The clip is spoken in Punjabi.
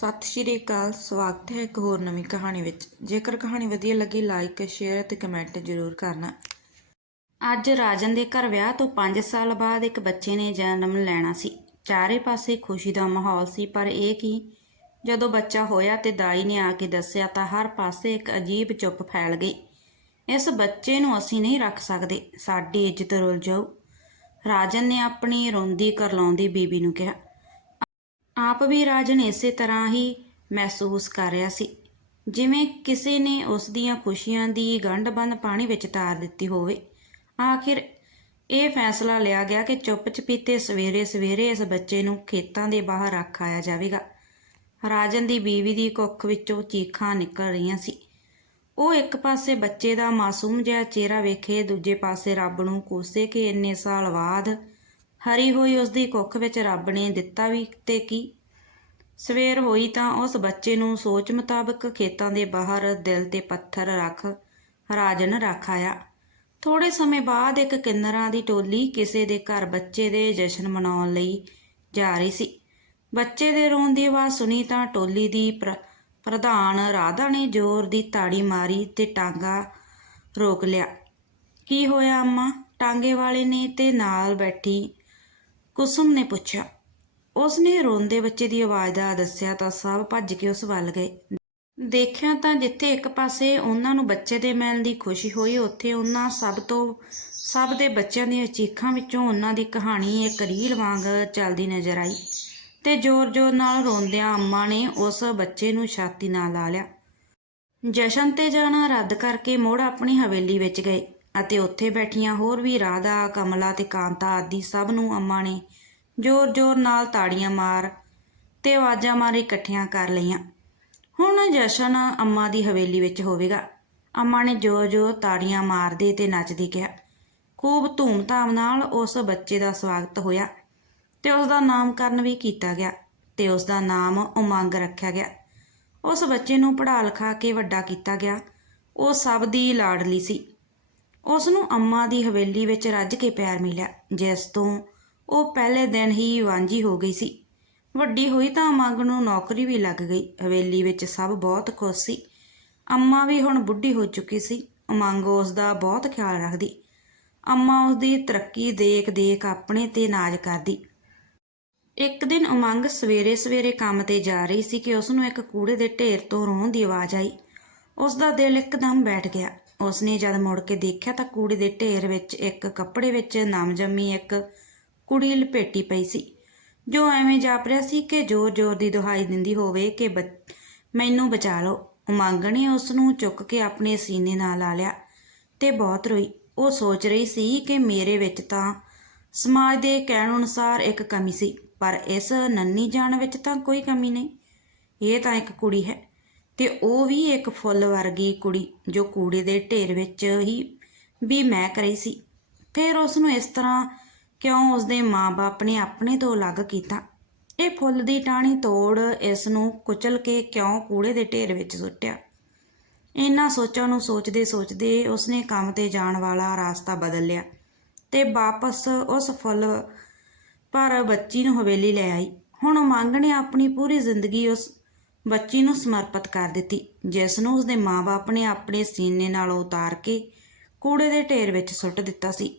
ਸਤਿ ਸ਼੍ਰੀ ਅਕਾਲ, ਸਵਾਗਤ ਹੈ ਇੱਕ ਹੋਰ ਨਵੀਂ ਕਹਾਣੀ ਵਿੱਚ। ਜੇਕਰ ਕਹਾਣੀ ਵਧੀਆ ਲੱਗੀ ਲਾਈਕ ਸ਼ੇਅਰ ਤੇ ਕਮੈਂਟ ਜ਼ਰੂਰ ਕਰਨਾ। ਅੱਜ ਰਾਜਨ ਦੇ ਘਰ ਵਿਆਹ ਤੋਂ 5 ਸਾਲ ਬਾਅਦ ਇੱਕ ਬੱਚੇ ਨੇ ਜਨਮ ਲੈਣਾ ਸੀ। ਚਾਰੇ ਪਾਸੇ ਖੁਸ਼ੀ ਦਾ ਮਾਹੌਲ ਸੀ, ਪਰ ਇਹ ਕੀ? ਜਦੋਂ ਬੱਚਾ ਹੋਇਆ ਤੇ ਦਾਈ ਨੇ ਆ ਕੇ ਦੱਸਿਆ ਤਾਂ ਹਰ ਪਾਸੇ ਇੱਕ ਅਜੀਬ ਚੁੱਪ ਫੈਲ ਗਈ। ਇਸ ਬੱਚੇ ਨੂੰ ਅਸੀਂ ਨਹੀਂ ਰੱਖ ਸਕਦੇ, ਸਾਡੀ ਇੱਜ਼ਤ ਰੁਲ ਜਾਊ। ਰਾਜਨ ਨੇ ਆਪਣੀ ਰੋਂਦੀ ਕਰਲਾਉਂਦੀ ਬੀਬੀ ਨੂੰ ਕਿਹਾ ਆਪ ਵੀ ਰਾਜਨ ਇਸੇ ਤਰ੍ਹਾਂ ਹੀ ਮਹਿਸੂਸ ਕਰ ਰਿਹਾ ਸੀ, ਜਿਵੇਂ ਕਿਸੇ ਨੇ ਉਸ ਦੀਆਂ ਖੁਸ਼ੀਆਂ ਦੀ ਗੰਢ ਬੰਦ ਪਾਣੀ ਵਿੱਚ ਤਾਰ ਦਿੱਤੀ ਹੋਵੇ। ਆਖਿਰ ਇਹ ਫੈਸਲਾ ਲਿਆ ਗਿਆ ਕਿ ਚੁੱਪ-ਚਪੀਤੇ ਸਵੇਰੇ-ਸਵੇਰੇ ਇਸ ਬੱਚੇ ਨੂੰ ਖੇਤਾਂ ਦੇ ਬਾਹਰ ਰੱਖ ਆਇਆ ਜਾਵੇਗਾ। ਰਾਜਨ ਦੀ ਬੀਵੀ ਦੀ ਕੁੱਖ ਵਿੱਚੋਂ ਚੀਖਾਂ ਨਿਕਲ ਰਹੀਆਂ ਸੀ। ਉਹ ਇੱਕ ਪਾਸੇ ਬੱਚੇ ਦਾ ਮਾਸੂਮ ਜਿਹਾ ਚਿਹਰਾ ਵੇਖੇ, ਦੂਜੇ ਪਾਸੇ ਰੱਬ ਨੂੰ ਕੋਸੇ ਕਿ ਇੰਨੇ ਸਾਲ ਬਾਅਦ ਹਰੀ ਹੋਈ ਉਸ ਦੀ ਕੁੱਖ ਵਿੱਚ ਰੱਬ ਨੇ ਦਿੱਤਾ ਵੀ ਤੇ ਕੀ? ਸਵੇਰ ਹੋਈ ਤਾਂ ਉਸ ਬੱਚੇ ਨੂੰ ਸੋਚ ਮੁਤਾਬਕ ਖੇਤਾਂ ਦੇ ਬਾਹਰ ਦਿਲ ਤੇ ਪੱਥਰ ਰੱਖ ਰਾਜਨ ਰੱਖ ਆਇਆ। ਥੋੜੇ ਸਮੇਂ ਬਾਅਦ ਇੱਕ ਕਿੰਨਰਾਂ ਦੀ ਟੋਲੀ ਕਿਸੇ ਦੇ ਘਰ ਬੱਚੇ ਦੇ ਜਸ਼ਨ ਮਨਾਉਣ ਲਈ ਜਾ ਰਹੀ ਸੀ। ਬੱਚੇ ਦੇ ਰੋਣ ਦੀ ਆਵਾਜ਼ ਸੁਣੀ ਤਾਂ ਟੋਲੀ ਦੀ ਪ੍ਰ- ਪ੍ਰਧਾਨ ਰਾਧਾ ਨੇ ਜ਼ੋਰ ਦੀ ਤਾੜੀ ਮਾਰੀ ਤੇ ਟਾਂਗਾ ਰੋਕ ਲਿਆ। ਕੀ ਹੋਇਆ ਅੰਮਾ? ਟਾਂਗੇ ਵਾਲੇ ਨੇ ਤੇ ਨਾਲ ਬੈਠੀ ਕੁਸੁਮ ਨੇ ਪੁੱਛਿਆ। ਉਸ ਨੇ ਰੋਂਦੇ ਬੱਚੇ ਦੀ ਆਵਾਜ਼ ਦਾ ਦੱਸਿਆ ਤਾਂ ਸਭ ਭੱਜ ਕੇ ਉਸ ਵੱਲ ਗਏ। ਦੇਖਿਆ ਤਾਂ ਜਿੱਥੇ ਇੱਕ ਪਾਸੇ ਉਹਨਾਂ ਨੂੰ ਬੱਚੇ ਦੇ ਮਿਲਣ ਦੀ ਖੁਸ਼ੀ ਹੋਈ, ਉੱਥੇ ਉਹਨਾਂ ਸਭ ਤੋਂ, ਸਭ ਦੇ ਬੱਚਿਆਂ ਦੀਆਂ ਚੀਖਾਂ ਵਿੱਚੋਂ ਉਹਨਾਂ ਦੀ ਕਹਾਣੀ ਇੱਕ ਰੀਲ ਵਾਂਗ ਚੱਲਦੀ ਨਜ਼ਰ ਆਈ ਤੇ ਜ਼ੋਰ-ਜ਼ੋਰ ਨਾਲ ਰੋਂਦਿਆਂ ਅੰਮਾ ਨੇ ਉਸ ਬੱਚੇ ਨੂੰ ਛਾਤੀ ਨਾਲ ਲਾ ਲਿਆ। ਜਸ਼ਨ ਤੇ ਜਾਣਾ ਰੱਦ ਕਰਕੇ ਮੋੜ ਆਪਣੀ ਹਵੇਲੀ ਵਿੱਚ ਗਏ। ਅਤੇ ਉੱਥੇ ਬੈਠੀਆਂ ਹੋਰ ਵੀ ਰਾਧਾ, ਕਮਲਾ ਤੇ ਕਾਂਤਾ ਆਦਿ ਸਭ ਨੂੰ ਅੰਮਾ ਨੇ ਜ਼ੋਰ-ਜ਼ੋਰ ਨਾਲ ਤਾੜੀਆਂ ਮਾਰ ਤੇ ਆਵਾਜ਼ਾਂ ਮਾਰ ਇਕੱਠੀਆਂ ਕਰ ਲਈਆਂ। ਹੁਣ ਜਸ਼ਨ ਅੰਮਾ ਦੀ ਹਵੇਲੀ ਵਿੱਚ ਹੋਵੇਗਾ। ਅੰਮਾ ਨੇ ਜ਼ੋਰ ਜ਼ੋਰ ਤਾੜੀਆਂ ਮਾਰਦੇ ਤੇ ਨੱਚਦੇ ਕਿਹਾ। ਖੂਬ ਧੂਮ-ਧਾਮ ਨਾਲ ਉਸ ਬੱਚੇ ਦਾ ਸਵਾਗਤ ਹੋਇਆ ਤੇ ਉਸ ਦਾ ਨਾਮਕਰਨ ਵੀ ਕੀਤਾ ਗਿਆ ਤੇ ਉਸ ਦਾ ਨਾਮ ਉਮੰਗ ਰੱਖਿਆ ਗਿਆ। ਉਸ ਬੱਚੇ ਨੂੰ ਪੜ੍ਹਾ ਲਿਖਾ ਕੇ ਵੱਡਾ ਕੀਤਾ ਗਿਆ। ਉਹ ਸਭ ਦੀ ਲਾਡਲੀ ਸੀ। ਉਸ ਨੂੰ ਅੰਮਾ ਦੀ ਹਵੇਲੀ ਵਿੱਚ ਰੱਜ ਕੇ ਪਿਆਰ ਮਿਲਿਆ, ਜਿਸ ਤੋਂ ਉਹ ਪਹਿਲੇ ਦਿਨ ਹੀ ਵਾਂਝੀ ਹੋ ਗਈ ਸੀ। ਵੱਡੀ ਹੋਈ ਤਾਂ ਉਮੰਗ ਨੂੰ ਨੌਕਰੀ ਵੀ ਲੱਗ ਗਈ, ਹਵੇਲੀ ਵਿੱਚ ਸਭ ਬਹੁਤ ਖੁਸ਼ ਸੀ। ਅੰਮਾ ਵੀ ਹੁਣ ਬੁੱਢੀ ਹੋ ਚੁੱਕੀ ਸੀ ਉਮੰਗ ਉਸ ਦਾ ਬਹੁਤ ਖਿਆਲ ਰੱਖਦੀ। ਅੰਮਾ ਉਸ ਦੀ ਤਰੱਕੀ ਦੇਖ-ਦੇਖ ਆਪਣੇ ਤੇ ਨਾਜ਼ ਕਰਦੀ। ਇੱਕ ਦਿਨ ਉਮੰਗ ਸਵੇਰੇ-ਸਵੇਰੇ ਕੰਮ ਤੇ ਜਾ ਰਹੀ ਸੀ ਕਿ ਉਸ ਨੂੰ ਇੱਕ ਕੂੜੇ ਦੇ ਢੇਰ ਤੋਂ ਰੋਣ ਦੀ ਆਵਾਜ਼ ਆਈ। ਉਸ ਦਾ ਦਿਲ ਇੱਕਦਮ ਬੈਠ ਗਿਆ। ਉਸ ਨੇ ਜਦ ਮੁੜ ਕੇ ਦੇਖਿਆ ਤਾਂ ਕੂੜੇ ਦੇ ਢੇਰ ਵਿੱਚ ਇੱਕ ਕੱਪੜੇ ਵਿੱਚ ਨਮ ਜੰਮੀ ਇੱਕ ਕੁੜੀ ਲਪੇਟੀ ਪਈ ਸੀ। ਜੋ ਐਵੇਂ ਜਾਪ ਰਿਹਾ ਸੀ ਕਿ ਜ਼ੋਰ-ਜ਼ੋਰ ਦੀ ਦੁਹਾਈ ਦਿੰਦੀ ਹੋਵੇ ਕਿ ਬ- ਮੈਨੂੰ ਬਚਾ ਲਓ। ਉਮੰਗ ਨੇ ਉਸ ਨੂੰ ਚੁੱਕ ਕੇ ਆਪਣੇ ਸੀਨੇ ਨਾਲ ਲਾ ਲਿਆ ਤੇ ਬਹੁਤ ਰੋਈ। ਉਹ ਸੋਚ ਰਹੀ ਸੀ ਕਿ ਮੇਰੇ ਵਿੱਚ ਤਾਂ ਸਮਾਜ ਦੇ ਕਹਿਣ ਅਨੁਸਾਰ ਇੱਕ ਕਮੀ ਸੀ, ਪਰ ਇਸ ਨੰਨੀ ਜਾਨ ਵਿੱਚ ਤਾਂ ਕੋਈ ਕਮੀ ਨਹੀਂ। ਇਹ ਤਾਂ ਇੱਕ ਕੁੜੀ ਹੈ। ਤੇ ਉਹ ਵੀ ਇੱਕ ਫੁੱਲ ਵਰਗੀ ਕੁੜੀ ਜੋ ਕੂੜੇ ਦੇ ਢੇਰ ਵਿੱਚ ਹੀ ਵੀ ਮਹਿਕ ਰਹੀ ਸੀ। ਫਿਰ ਉਸ ਨੂੰ ਇਸ ਤਰ੍ਹਾਂ ਕਿਉਂ ਉਸਦੇ ਮਾਂ-ਬਾਪ ਨੇ ਆਪਣੇ ਤੋਂ ਅਲੱਗ ਕੀਤਾ? ਇਹ ਫੁੱਲ ਦੀ ਟਾਹਣੀ ਤੋੜ ਇਸ ਨੂੰ ਕੁਚਲ ਕੇ ਕਿਉਂ ਕੂੜੇ ਦੇ ਢੇਰ ਵਿੱਚ ਸੁੱਟਿਆ? ਇਹਨਾਂ ਸੋਚਾਂ ਨੂੰ ਸੋਚਦੇ ਸੋਚਦੇ ਉਸਨੇ ਕੰਮ ਤੇ ਜਾਣ ਵਾਲਾ ਰਾਸਤਾ ਬਦਲ ਲਿਆ ਤੇ ਵਾਪਸ ਉਸ ਫੁੱਲ ਪਰ ਬੱਚੀ ਨੂੰ ਹਵੇਲੀ ਲੈ ਆਈ। ਹੁਣ ਉਮੰਗ ਨੇ ਆਪਣੀ ਪੂਰੀ ਜ਼ਿੰਦਗੀ ਉਸ ਬੱਚੀ ਨੂੰ ਸਮਰਪਿਤ ਕਰ ਦਿੱਤੀ, ਜਿਸ ਨੂੰ ਉਸਦੇ ਮਾਪੇ ਨੇ ਆਪਣੇ ਸੀਨੇ ਨਾਲ ਉਤਾਰ ਕੇ ਕੂੜੇ ਦੇ ਢੇਰ ਵਿੱਚ ਸੁੱਟ ਦਿੱਤਾ ਸੀ।